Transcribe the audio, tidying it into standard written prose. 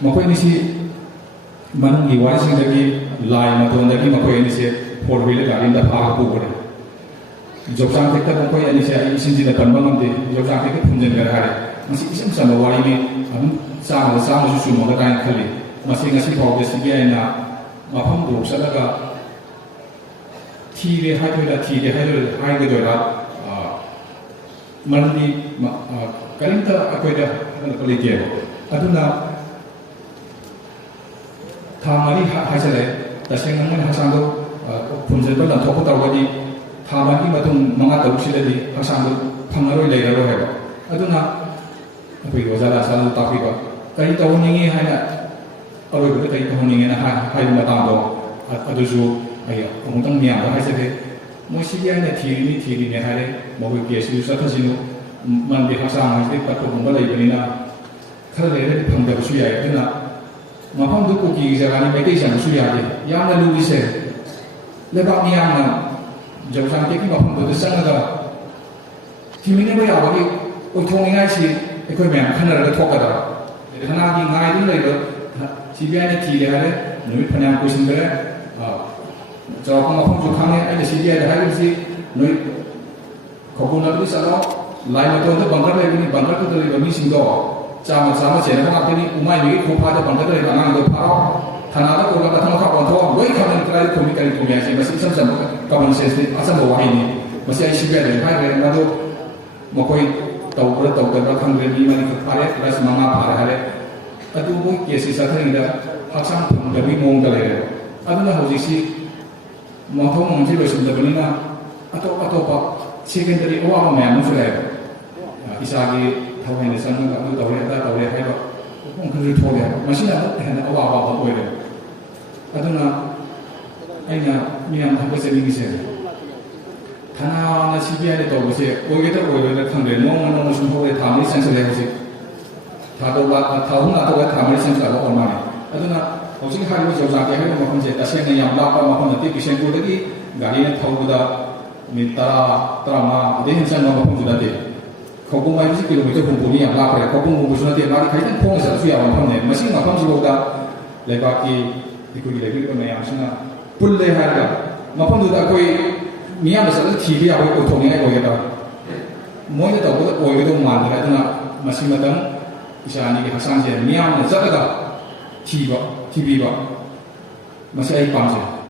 ꯃꯈꯣꯏꯅꯤꯁꯤ ꯃꯅꯨꯡꯒꯤ ꯋꯥꯔꯤꯁꯤꯡꯗꯒꯤ ꯂꯥꯏ ꯃꯇꯣꯟꯗꯒꯤ ꯃꯈꯣꯏ ꯑꯅꯤꯁꯦ ꯐꯣꯔ ꯍ꯭ꯋꯤꯂꯔ ꯒꯥꯔꯤꯗ ꯐꯥꯔꯒ ꯄꯨꯈ꯭ꯔꯦ ꯖꯣꯕꯆꯥꯡ ꯇꯦꯛꯇ ꯃꯈꯣꯏ ꯑꯅꯤꯁꯦ ꯑꯩ ꯏꯁꯤꯡꯁꯤꯗ ꯄꯟꯕ ꯉꯝꯗꯦ ꯖꯣꯕꯆꯥꯡ ꯇꯦꯛꯇ ꯐꯨꯝꯖꯤꯟꯈ꯭ꯔꯦ ꯍꯥꯏꯔꯦ ꯃꯁꯤ ꯏꯆꯝ ꯆꯝꯕ ꯋꯥꯔꯤꯅꯤ ꯑꯗꯨꯝ ꯆꯥꯝꯃꯁꯨ ꯆꯨꯝꯃꯒ ꯀꯥꯏꯅ ꯈꯜꯂꯤ ꯃꯁꯤ ꯉꯁꯤ ꯐꯥꯎꯕꯗ CBIꯅ ꯃꯐꯝꯗꯨ ꯆꯠꯂꯒ ꯊꯤꯔꯦ ꯍꯥꯏꯗꯣꯏꯔꯥ ꯊꯤꯔꯦ ꯍꯥꯏꯒꯗꯣꯏꯔꯥ ꯃꯔꯝꯗꯤ ꯀꯔꯤꯝꯇ ꯑꯩꯈꯣꯏꯗ ꯍꯪꯂꯛꯄ ꯂꯩꯇꯦꯕ ꯑꯗꯨꯅ ꯊꯥ 4 ꯍꯥꯏꯖꯔꯦ ꯇꯁꯦꯡꯅ ꯃꯣꯏꯅ ꯍꯛꯆꯥꯡꯗꯣ ꯐꯨꯝꯖꯤꯟꯕ ꯂꯟꯊꯣꯛꯄ ꯇꯧꯔꯒꯗꯤ ꯊꯥ 4ꯒꯤ ꯃꯇꯨꯡ 5-6ꯁꯤꯗꯗꯤ ꯍꯛꯆꯥꯡꯗꯣ ꯐꯪꯉꯔꯣꯏ ꯂꯩꯔꯔꯣꯏ ꯍꯥꯏꯕ ꯑꯗꯨꯅ ꯑꯩꯈꯣꯏꯒꯤ ꯑꯣꯖꯥꯗ ꯑꯁꯥꯗ ꯇꯥꯛꯄꯤꯕ ꯀꯔꯤ ꯇꯧꯍꯟꯅꯤꯡꯉꯤ ꯍꯥꯏꯅ ꯑꯔꯣꯏꯕꯗ ꯀꯔꯤ ꯇꯧꯍꯟꯅꯤꯡꯉꯦꯅ ꯍꯥꯏꯕ ꯃꯇꯥꯡꯗꯣ ꯑꯗꯨꯁꯨ ꯑꯩ ꯑꯃꯨꯛꯇꯪ ꯃꯤꯌꯥꯝꯗ ꯍꯥꯏꯖꯒꯦ ꯃꯣꯏ CBIꯅ ꯊꯤꯔꯤꯅꯦ ꯍꯥꯏꯔꯦ ꯃꯈꯣꯏ ꯀꯦꯁꯁꯤꯁꯨ ꯆꯠꯊꯁꯤꯅꯨ ꯃꯔꯝꯗꯤ ꯍꯛꯆꯥꯡ ꯍꯥꯏꯁꯤꯗꯤ ꯄꯠꯄꯒꯨꯝꯕ ꯂꯩꯕꯅꯤꯅ ꯈꯔ ꯂꯩꯔꯒꯗꯤ ꯐꯪꯗꯕꯁꯨ ꯌꯥꯏ ꯑꯗꯨꯅ ꯃꯐꯝꯗꯨ ꯀꯨꯀꯤꯒꯤ ꯖꯒꯥꯅꯤ ꯃꯩꯇꯩ ꯆꯪꯕꯁꯨ ꯌꯥꯗꯦ ꯌꯥꯝꯅ ꯂꯨꯔꯤꯁꯦ ꯂꯩꯕꯥꯛ ꯃꯤꯌꯥꯝꯅ ꯖꯣꯕꯆꯥꯡ ꯇꯦꯛꯀꯤ ꯃꯐꯝꯗꯨꯗ ꯆꯪꯉꯒ ꯊꯤꯃꯤꯟꯅꯕ ꯌꯥꯕꯒꯤ ꯑꯣꯏꯊꯣꯛꯅꯤꯡꯉꯥꯏꯁꯤ ꯑꯩꯈꯣꯏ ꯃꯌꯥꯝ ꯈꯟꯅꯔꯒ ꯊꯣꯛꯀꯗꯕ ꯊꯅꯥꯒꯤ ꯉꯥꯏꯗꯨꯅ ꯂꯩꯕ CBIꯅ ꯊꯤꯔꯦ ꯍꯥꯏꯔꯦ ꯅꯨꯃꯤꯠ ꯐꯅꯌꯥꯝ ꯀꯨꯏꯁꯤꯟꯈ꯭ꯔꯦ ꯆꯥꯎꯔꯥꯛꯄ ꯃꯐꯝꯁꯨ ꯈꯪꯉꯦ ꯑꯩꯅ CBIꯗ ꯍꯥꯏꯔꯤꯕꯁꯤ ꯅꯣꯏ ꯈꯧꯄꯨꯝꯂꯕꯗꯤ ꯆꯠꯂꯣ ꯂꯥꯏ ꯃꯇꯣꯟꯗ ꯕꯪꯀꯔ ꯂꯩꯕꯅꯤ ꯕꯪꯀꯔꯗꯨꯗ ꯂꯩꯕ ꯃꯤꯁꯤꯡꯗꯣ ꯆꯥꯝꯃ ꯆꯦꯟꯅꯕ ꯉꯥꯛꯇꯅꯤ ꯎꯃꯥꯏꯕꯤꯒꯤ ꯈꯨꯐꯥꯗ ꯕꯪꯀꯔꯗ ꯂꯩꯕ ꯑꯉꯥꯡꯗꯣ ꯐꯥꯔꯣ ꯊꯅꯥꯗ ꯀꯣꯜꯂꯒ ꯃꯊꯪ ꯃꯈꯥ ꯑꯣꯟꯊꯣꯛꯑꯣ ꯂꯣꯏ ꯈꯪꯒꯅꯤ ꯀꯗꯥꯏꯗ ꯊꯣꯡꯉꯤ ꯀꯔꯤ ꯊꯣꯡꯉꯤ ꯍꯥꯏꯁꯦ ꯃꯁꯤ ꯏꯆꯝ ꯆꯝꯕ ꯀꯃꯟ ꯁꯦꯟꯁꯅꯤ ꯑꯆꯝꯕ ꯋꯥꯍꯩꯅꯤ ꯃꯁꯤ ꯑꯩ CBIꯗꯁꯨ ꯍꯥꯏꯈ꯭ꯔꯦ ꯃꯗꯨ ꯃꯈꯣꯏ ꯇꯧꯕ꯭ꯔꯥ ꯇꯧꯗꯕ꯭ꯔꯥ ꯈꯪꯗ꯭ꯔꯦ ꯃꯤ 2 ꯐꯥꯔꯦ ꯄ꯭ꯂꯁ 5 ꯐꯥꯔꯦ ꯍꯥꯏꯔꯦ ꯑꯗꯨ ꯃꯣꯏ ꯀꯦꯁꯁꯤ ꯆꯠꯊꯔꯤꯉꯩꯗ ꯍꯛꯆꯥꯡ ꯐꯪꯗꯕꯒꯤ ꯃꯑꯣꯡꯗ ꯂꯩꯔꯦ ꯑꯗꯨꯅ ꯍꯧꯖꯤꯛꯁꯤ ꯃꯊꯧ ꯃꯉꯝꯁꯤ ꯂꯣꯏꯁꯤꯟꯗꯕꯅꯤꯅ ꯑꯇꯣꯞꯄ ꯁꯦꯀꯦꯟꯗꯔꯤ ꯑꯋꯥꯕ ꯃꯌꯥꯝ ꯑꯃꯁꯨ ꯂꯩꯔꯦ ꯏꯁꯥꯒꯤ ꯊꯋꯥꯏꯅ ꯆꯪꯉꯒ ꯑꯗꯨ ꯇꯧꯔꯦ ꯑꯗꯥ ꯇꯧꯔꯦ ꯍꯥꯏꯕ ꯋꯥꯐꯝ ꯈꯔꯁꯨ ꯊꯣꯛꯂꯦ ꯃꯁꯤꯅ ꯑꯃꯨꯛ ꯍꯦꯟꯅ ꯑꯋꯥꯕ ꯑꯃ ꯑꯣꯏꯔꯦ ꯑꯗꯨꯅ ꯑꯩꯅ ꯃꯤꯌꯥꯝ ꯊꯥꯒꯠꯆꯅꯤꯡꯉꯤꯁꯦ ꯊꯅꯥꯅ CBIꯅ ꯇꯧꯕꯁꯦ ꯑꯣꯏꯒꯗ꯭ꯔꯥ ꯑꯣꯏꯔꯣꯏꯗ꯭ꯔꯥ ꯈꯪꯗ꯭ꯔꯦ ꯅꯣꯡꯃ ꯁꯨꯝ ꯍꯧꯔꯦ ꯊꯥ 4 ꯆꯪꯁꯤꯜꯂꯦ ꯍꯧꯖꯤꯛ ꯊꯥ 3 ꯂꯥꯛꯇꯧꯕ ꯊꯥ 4 ꯆꯪꯁꯤꯜꯂꯛꯄ ꯑꯣꯏ ꯃꯥꯜꯂꯦ ꯑꯗꯨꯅ ꯍꯧꯖꯤꯛ ꯍꯥꯏꯔꯤꯕ ꯖꯣꯕꯆꯥꯡ ꯇꯦꯛ ꯍꯥꯏꯔꯤꯕ ꯃꯐꯝꯁꯦ ꯇꯁꯦꯡꯅ ꯌꯥꯝ ꯂꯥꯞꯄ ꯃꯐꯝ ꯅꯠꯇꯦ ꯕꯤꯁꯦꯟꯄꯨꯔꯗꯒꯤ ꯒꯥꯔꯤꯅ ꯊꯧꯕꯗ ꯃꯤꯅꯤꯠ 10-15 ꯑꯗꯩ ꯍꯦꯟꯅ ꯆꯪꯕ ꯃꯐꯝꯁꯨ ꯅꯠꯇꯦ ꯈꯧꯄꯨꯝ ꯍꯥꯏꯕꯁꯤ ꯀꯤꯂꯣꯃꯤꯇꯔ 60ꯅꯤ ꯌꯥꯝ ꯂꯥꯞꯈ꯭ꯔꯦ ꯈꯧꯄꯨꯝꯒꯨꯝꯕꯁꯨ ꯅꯠꯇꯦ ꯃꯥꯗꯤ ꯈꯤꯇꯪ ꯈꯣꯡꯅ ꯆꯠꯂꯁꯨ ꯌꯥꯕ ꯃꯐꯝꯅꯦ ꯃꯁꯤꯒꯤ ꯃꯐꯝꯁꯤꯐꯥꯎꯗ ꯂꯩꯕꯥꯛꯀꯤ ꯑꯩꯈꯣꯏꯒꯤ ꯂꯩꯔꯤꯕ ꯃꯌꯥꯝꯁꯤꯅ ꯄꯨꯜꯂꯦ ꯍꯥꯏꯔꯒ ꯃꯐꯝꯗꯨꯗ ꯑꯩꯈꯣꯏ ꯃꯤꯌꯥꯝꯅ ꯆꯠꯂꯒ ꯊꯤꯕ ꯌꯥꯕꯒꯤ ꯑꯣꯏꯊꯣꯛꯅꯤꯡꯉꯥꯏ ꯑꯣꯏꯒꯗ꯭ꯔꯥ ꯃꯣꯏꯅ ꯇꯧꯕꯗ ꯑꯣꯏꯒꯗꯧ ꯃꯥꯟꯗ꯭ꯔꯦ ꯑꯗꯨꯅ ꯃꯁꯤꯃꯇꯪ ꯏꯆꯥ ꯑꯅꯤꯒꯤ ꯍꯛꯆꯥꯡꯁꯦ ꯃꯤꯌꯥꯝꯅ ꯆꯠꯂꯒ ꯊꯤꯕꯤꯕ ꯃꯁꯤ ꯑꯩ ꯄꯥꯝꯖꯩ